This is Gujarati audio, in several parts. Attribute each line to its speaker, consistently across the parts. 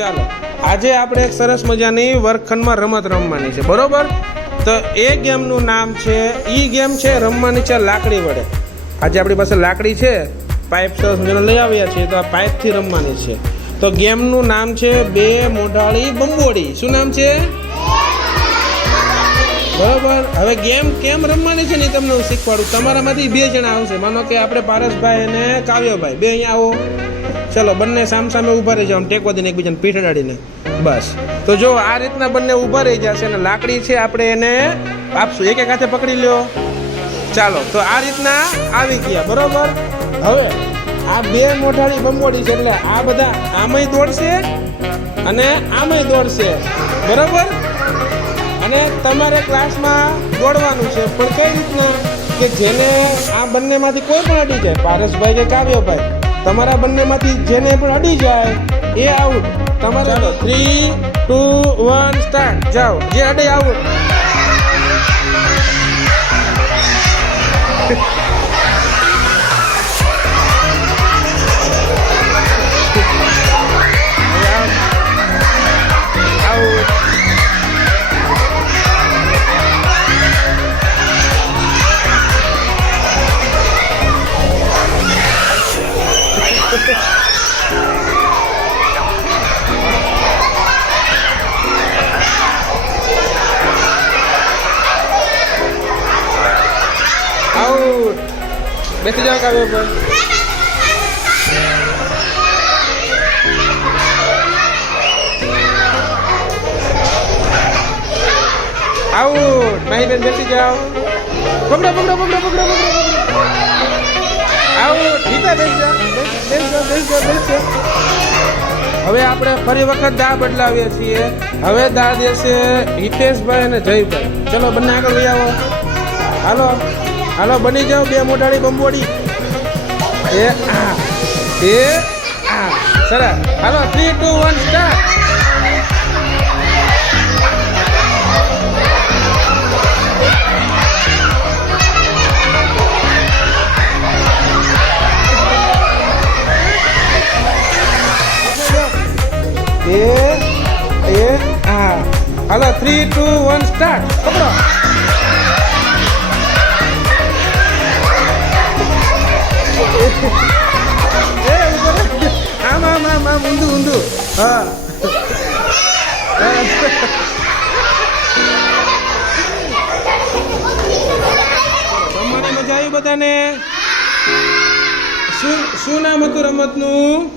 Speaker 1: ચાલો. આજે આપણે એક સરસ મજાની વર્ગખંડમાં રમત રમવાની છે, બરોબર? તો એ ગેમનું નામ છે, ઈ ગેમ છે રમવાની છે લાકડી વડે. આજે આપણી પાસે લાકડી છે પાઇપ સરસ મજાના લઈ આવ્યા છીએ, તો આ પાઇપથી રમવાની છે. તો ગેમનું નામ છે બે મોઢાળી બંબોડી શું નામ છે? બરોબર. હવે ગેમ કેમ રમવાની છે ને તમને હું શીખવાડું. તમારામાંથી બે જણા આવશે. માનો કે આપણે પારસભાઈ અને કાવ્યભાઈ. બે અહીંયા આવો. ચલો, બંને સામ સામે ઊભા રહી જાઓ આમ ટેકો દઈને એકબીજાને પીઠ અડાડીને. બસ. તો જો, આ રીતના બંને ઊભા રહી જશે અને લાકડી છે, આપણે એને આપશું. એક એક હાથે પકડી લ્યો. ચાલો, તો આ રીતના આવી ગયા, બરોબર? હવે, આ બે મોઢાળી બંબોડી છે, એટલે આ બધા આમાંય દોડશે અને આમાંય દોડશે. બરોબર? અને તમારે ક્લાસમાં દોડવાનું છે, પણ કઈ રીતના? કે જેને આ બંનેમાંથી કોઈ પણ અડી જાય, પારસભાઈ કે કાવ્યભાઈ. તમારા બંનેમાંથી જેને પણ અડી જાય, એ આઉટ તમારે થ્રી ટુ વન સ્ટાર્ટ જાઓ. જે અડે આઉટ બેસી જાઓ કાવ્ય પર આઉટ માહી બેન બેસી જાઓ. પકડો પકડો પકડો પકડો પકડો પકડો. આઉટ ગીતા બેસી જાઓ. બેસી હવે આપણે ફરી વખત દા બદલાવીએ છીએ. હવે દા દેશે હિતેશભાઈ અને જયભાઈ. ચલો, બંને આગળ લઈ આવો. હાલો. હાલો બની જાઓ બે મોટાળી બંબોડી એ આ એ આ સરસ હાલો થ્રી ટુ વન સ્ટાર્ટ એ એ આ હાલો થ્રી ટુ વન સ્ટાર્ટ પકડો રમવાની મજા આવી બધાને શું શું નામ હતું રમતનું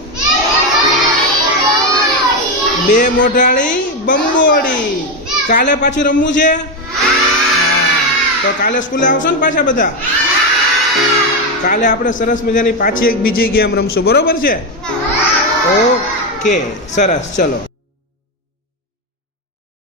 Speaker 1: બે મોઢાળી બંબોડી કાલે પાછું રમવું છે તો કાલે સ્કૂલે આવશો ને પાછા બધા? કાલે આપણે સરસ મજાની પાછી એક બીજી ગેમ રમશું. બરોબર છે? ઓકે સરસ. ચલો.